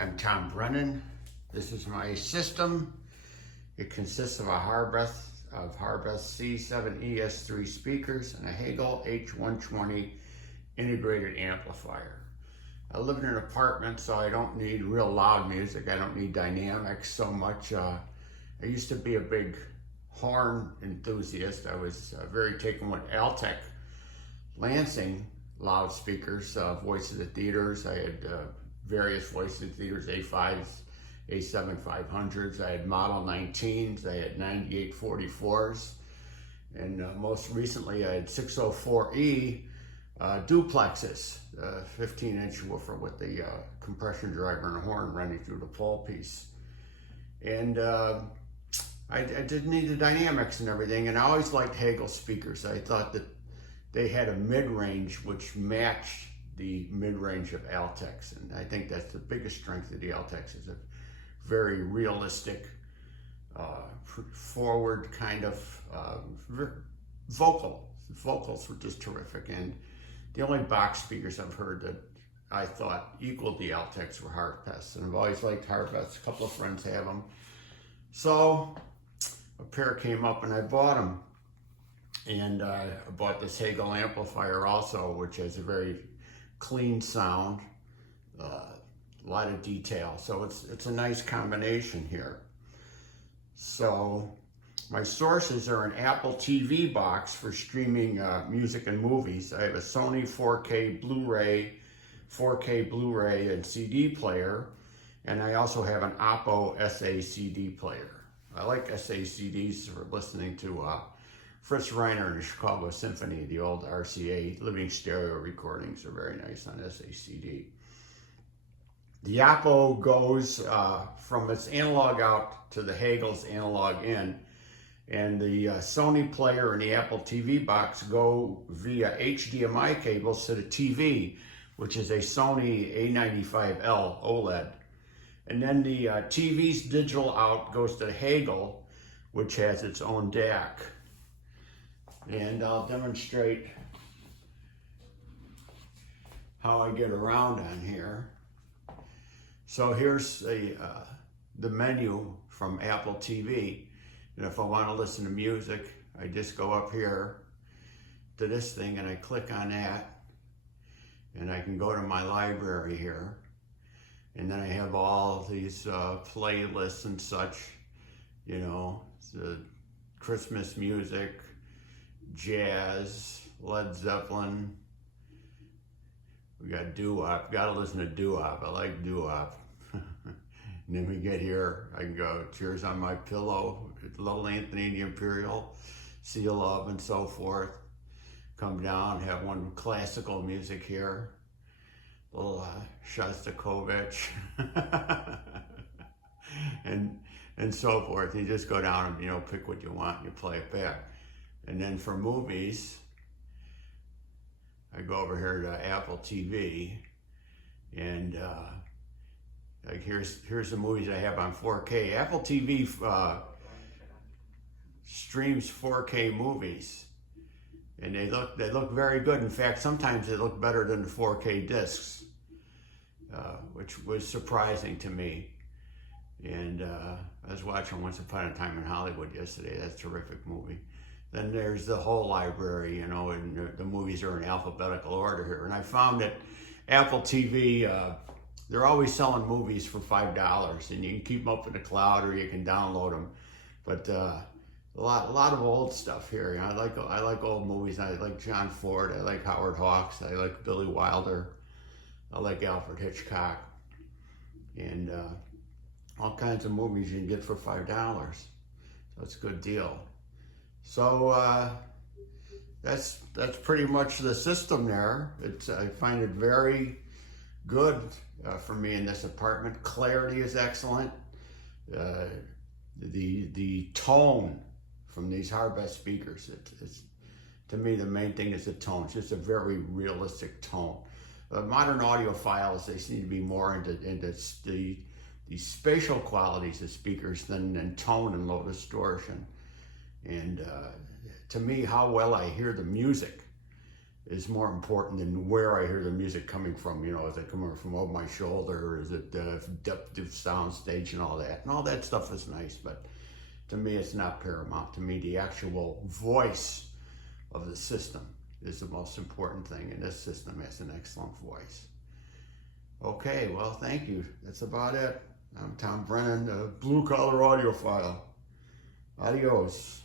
I'm Tom Brennan. This is my system. It consists of a Harbeth C7ES3 speakers and a Hegel H120 integrated amplifier. I live in an apartment, so I don't need real loud music. I don't need dynamics so much. I used to be a big horn enthusiast. I was very taken with Altec Lansing loudspeakers, Voice of the Theaters. I had various Voice of the Theaters, A5s, A7 500s. I had Model 19s. I had 9844s. And most recently, I had 604E duplexes, 15-inch woofer with the compression driver and a horn running through the pole piece. And I didn't need the dynamics and everything, and I always liked Hegel speakers. I thought that they had a mid-range which matched the mid-range of Altecs, and I think that's the biggest strength of the Altecs, is a very realistic, forward kind of vocals were just terrific. And the only box speakers I've heard that I thought equaled the Altecs were Harbeths, and I've always liked Harbeths. A couple of friends have them, so a pair came up and I bought them. And I bought this Hegel Amplifier also, which has a very clean sound, a lot of detail. So it's a nice combination here. So my sources are an Apple TV box for streaming music and movies. I have a Sony 4K Blu-ray and CD player, and I also have an Oppo SA CD player. I like SA CDs for listening to Fritz Reiner and the Chicago Symphony. The old RCA living stereo recordings are very nice on SACD. The Oppo goes from its analog out to the Hegel's analog in, and the Sony player and the Apple TV box go via HDMI cables to the TV, which is a Sony A95L OLED. And then the TV's digital out goes to the Hegel, which has its own DAC. And I'll demonstrate how I get around on here. So here's the menu from Apple TV. And if I want to listen to music, I just go up here to this thing and I click on that. And I can go to my library here. And then I have all these playlists and such, you know, the Christmas music, jazz, Led Zeppelin. We got doo-wop. Gotta listen to doo-wop. I like doo-wop. And then we get here, I can go Tears on My Pillow, Little Anthony and the Imperial, Sea of Love, and so forth. Come down, have one classical music here. Little Shostakovich. and so forth. You just go down and, you know, pick what you want and you play it back. And then for movies, I go over here to Apple TV, and like here's the movies I have on 4K. Apple TV streams 4K movies, and they look very good. In fact, sometimes they look better than the 4K discs, which was surprising to me. And I was watching Once Upon a Time in Hollywood yesterday. That's a terrific movie. Then there's the whole library, you know, and the movies are in alphabetical order here. And I found that Apple TV, they're always selling movies for $5, and you can keep them up in the cloud or you can download them. But a lot of old stuff here. You know, I like old movies. I like John Ford. I like Howard Hawks. I like Billy Wilder. I like Alfred Hitchcock, and all kinds of movies you can get for $5. So it's a good deal. So that's pretty much the system there. I find it very good for me in this apartment. Clarity is excellent. The tone from these Harbeth speakers, it's to me the main thing is the tone. It's just a very realistic tone. Modern audiophiles, they seem to be more into the spatial qualities of speakers than tone and low distortion. And to me, how well I hear the music is more important than where I hear the music coming from. You know, is it coming from over my shoulder, or is it depth of sound stage and all that? And all that stuff is nice, but to me it's not paramount. To me, the actual voice of the system is the most important thing, and this system has an excellent voice. Okay, well, thank you. That's about it. I'm Tom Brennan, the Blue Collar Audiophile. Adios.